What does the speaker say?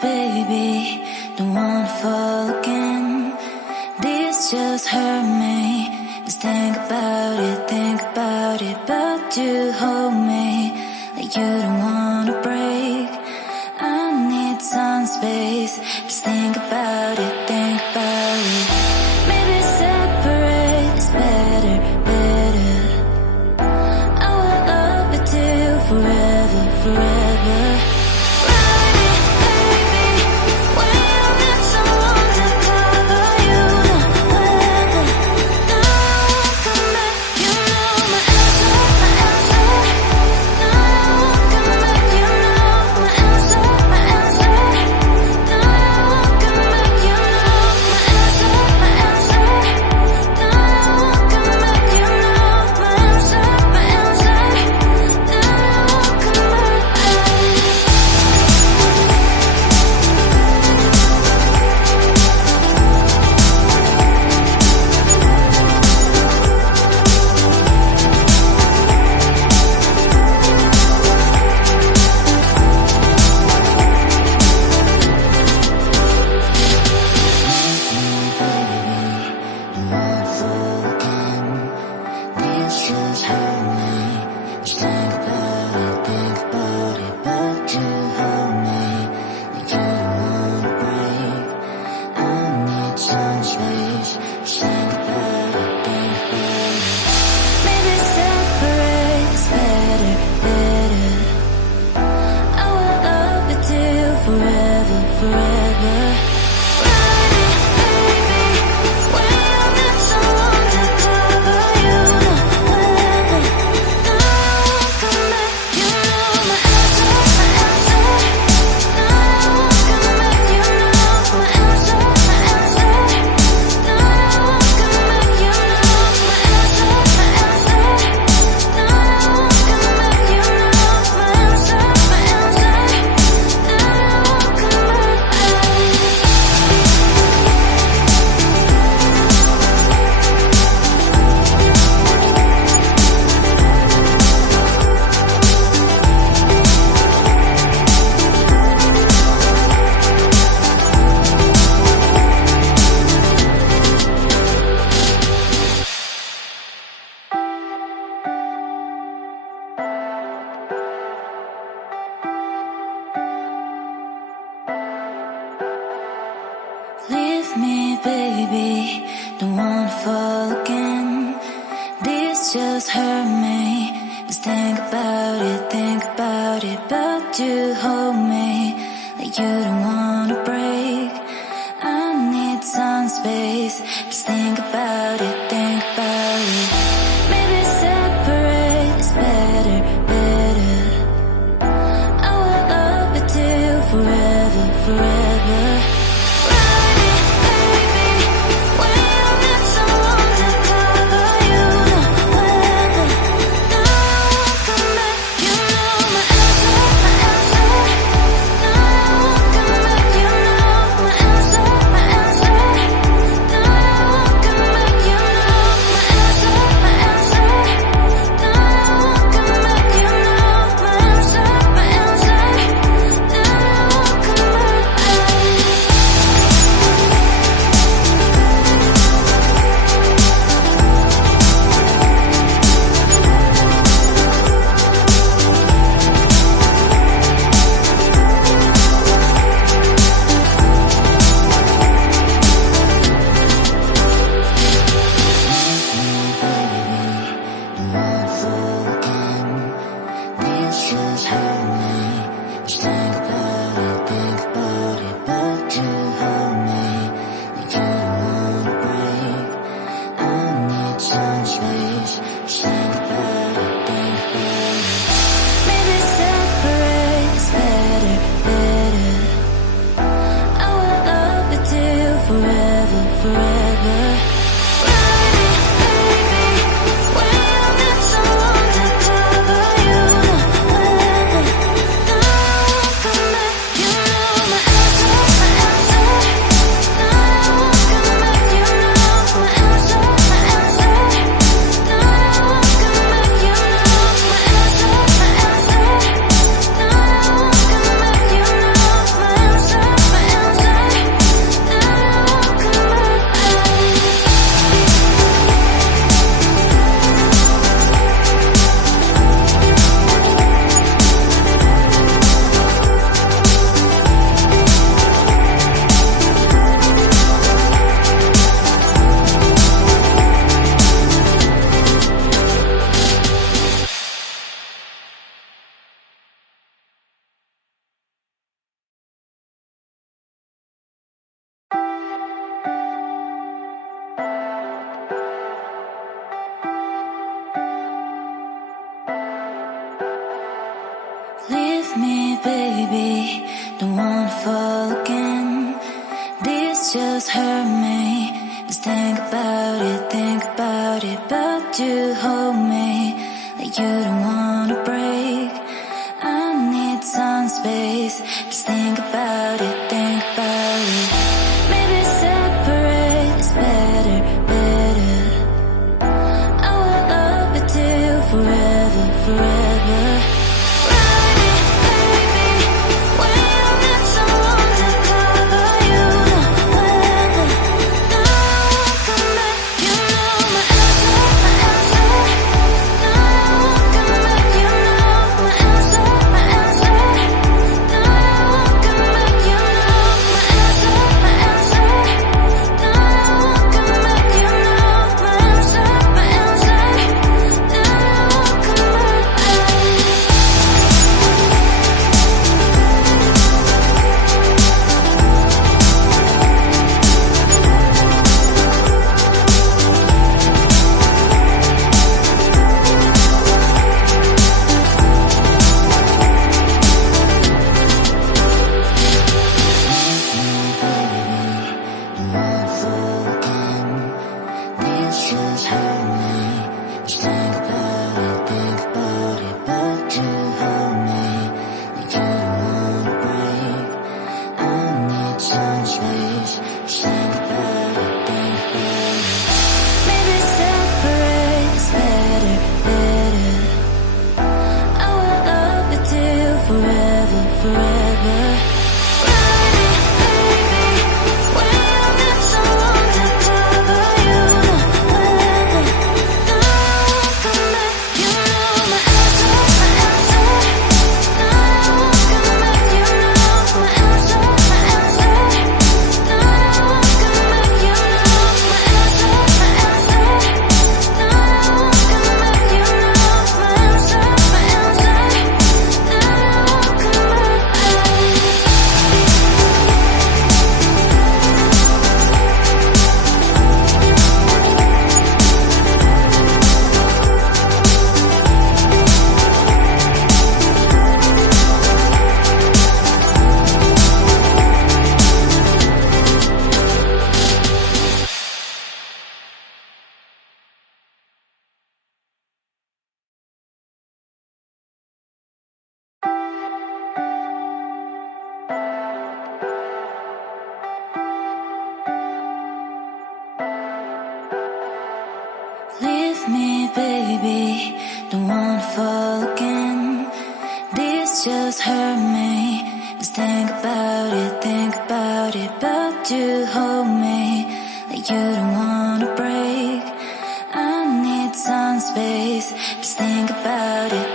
baby, don't wanna fall again. This just hurt me. Just think about it, but you hold me like you don't wanna break. I need some space. Just think about it, maybe separate is better, better. I will love you till forever, forever. Leave me, baby, don't wanna fall again. This just hurt me. Just think about it, but you hold me like you don't wanna break. I need some space. Just think about it, maybe separate is better, better. I will love you till forever, forever. baby, don't wanna fall again. This just hurt me. Just think about it. But you hold me like you don't wanna break. I need some space. Just think about it. Maybe separate is better. I will love you till forever. Leave me, baby, don't wanna fall again. This just hurt me. Just think about it. But you hold me like you don't wanna break. I need some space. Just think about it.